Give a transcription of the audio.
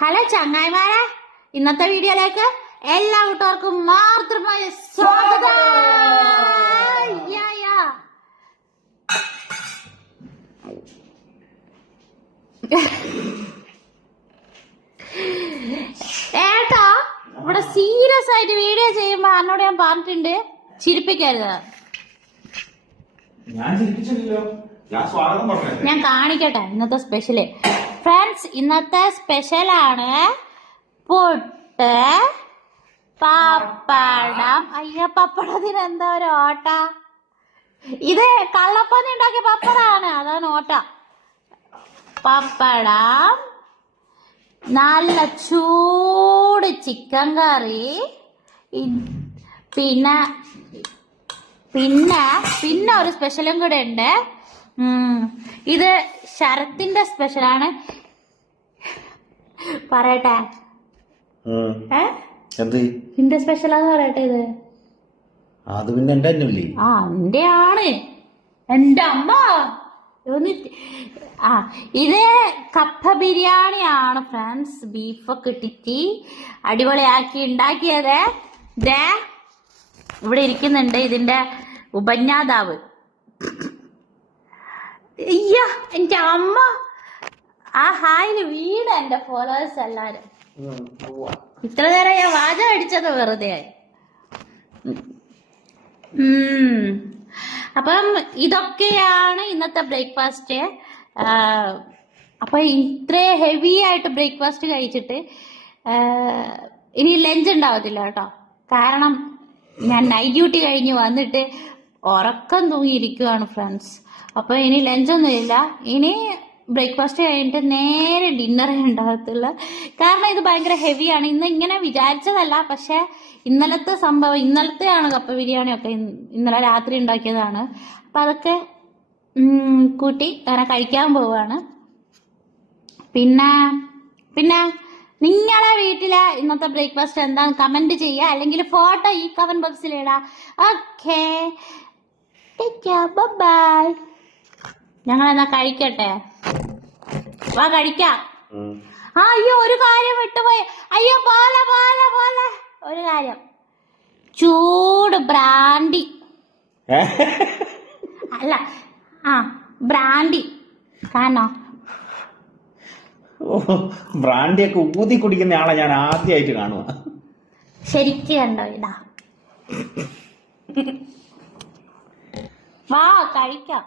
Hello ചങ്ങായിമാരെ, ഇന്നത്തെ വീഡിയോയിലേക്ക് എല്ലാ കൂട്ടുകാർക്കും മാത്രമായ സ്വാഗതം. ഏട്ടാ, ഇവിടെ സീരിയസ് ആയിട്ട് വീഡിയോ ചെയ്യുമ്പോ എന്നോട് ഞാൻ പറഞ്ഞിട്ടുണ്ട് ചിരിപ്പിക്കരുത്. ഞാൻ കാണിക്കട്ടെ ഇന്നത്തെ സ്പെഷ്യല്. ഫ്രണ്ട്സ്, ഇന്നത്തെ സ്പെഷ്യലാണ് പുട്ട്, പപ്പടം. അയ്യോ, പപ്പടത്തിന് എന്താ ഒരു ഓട്ട? ഇത് കള്ളപ്പന്നി ഉണ്ടാക്കിയ പപ്പടമാണ്, അതാണ് ഓട്ട. പപ്പടം, നല്ല ചൂട് ചിക്കൻ കറി, പിന്നെ പിന്നെ പിന്നെ ഒരു സ്പെഷ്യലും കൂടെ ഉണ്ട്. ഇത് ശരത്തിന്റെ സ്പെഷ്യലാണ്. പറയട്ടെ, എന്റെ സ്പെഷ്യലാന്ന് പറയട്ടെ. ഇത് എന്റെ ആണ്, എന്റെ അമ്മ. ഇത് കപ്പ ബിരിയാണിയാണ് ഫ്രണ്ട്സ്. ബീഫൊക്കെ ഇട്ടിട്ട് അടിപൊളിയാക്കി ഉണ്ടാക്കിയത്. ഇവിടെ ഇരിക്കുന്നുണ്ട് ഇതിന്റെ ഉപജ്ഞാതാവ്. അയ്യോ, എന്റെ അമ്മ. ആ ഹായില് വീട് എന്റെ ഫോളോവേഴ്സ് എല്ലാരും. ഇത്ര നേരം ഞാൻ വാചകം അടിച്ചത് വെറുതെ ആയി. അപ്പം ഇതൊക്കെയാണ് ഇന്നത്തെ ബ്രേക്ക്ഫാസ്റ്റ്. അപ്പൊ ഇത്ര ഹെവി ആയിട്ട് ബ്രേക്ക്ഫാസ്റ്റ് കഴിച്ചിട്ട് ഇനി ലഞ്ച് ഉണ്ടാവത്തില്ല കേട്ടോ. കാരണം ഞാൻ നൈറ്റ് ഡ്യൂട്ടി കഴിഞ്ഞ് വന്നിട്ട് ഉറക്കം തൂങ്ങിയിരിക്കുകയാണ് ഫ്രണ്ട്സ്. അപ്പൊ ഇനി ലഞ്ചൊന്നും ഇല്ല. ഇനി ബ്രേക്ക്ഫാസ്റ്റ് കഴിഞ്ഞിട്ട് നേരെ ഡിന്നറേ ഉണ്ടാകത്തുള്ളൂ. കാരണം ഇത് ഭയങ്കര ഹെവിയാണ്. ഇന്ന് ഇങ്ങനെ വിചാരിച്ചതല്ല, പക്ഷെ ഇന്നലത്തെ സംഭവം, ഇന്നലത്തെയാണ് കപ്പ ബിരിയാണിയൊക്കെ, ഇന്നലെ രാത്രി ഉണ്ടാക്കിയതാണ്. അപ്പൊ അതൊക്കെ കൂട്ടി അങ്ങനെ കഴിക്കാൻ പോവാണ്. പിന്നെ നിങ്ങളെ വീട്ടിലെ ഇന്നത്തെ ബ്രേക്ക്ഫാസ്റ്റ് എന്താന്ന് കമന്റ് ചെയ്യുക, അല്ലെങ്കിൽ ഫോട്ടോ ഈ കമന്റ് ബോക്സിൽ ഇടാം. Okay, bye. ഞങ്ങൾ എന്നാ കഴിക്കട്ടെ, വാ കഴിക്കാം. അയ്യോ, ഒരു കാര്യം വിട്ടുപോയി. അയ്യോ, പോലെ ഒരു കാര്യം, ചൂട് ബ്രാൻഡി. അല്ല, ബ്രാൻഡി കാണോ? ബ്രാൻഡിയൊക്കെ ഊതി കുടിക്കുന്ന ആളെ ഞാൻ ആദ്യമായിട്ട് കാണുക. ശരിക്കും കണ്ടോ? ഇതാ, വാ കഴിക്കാം.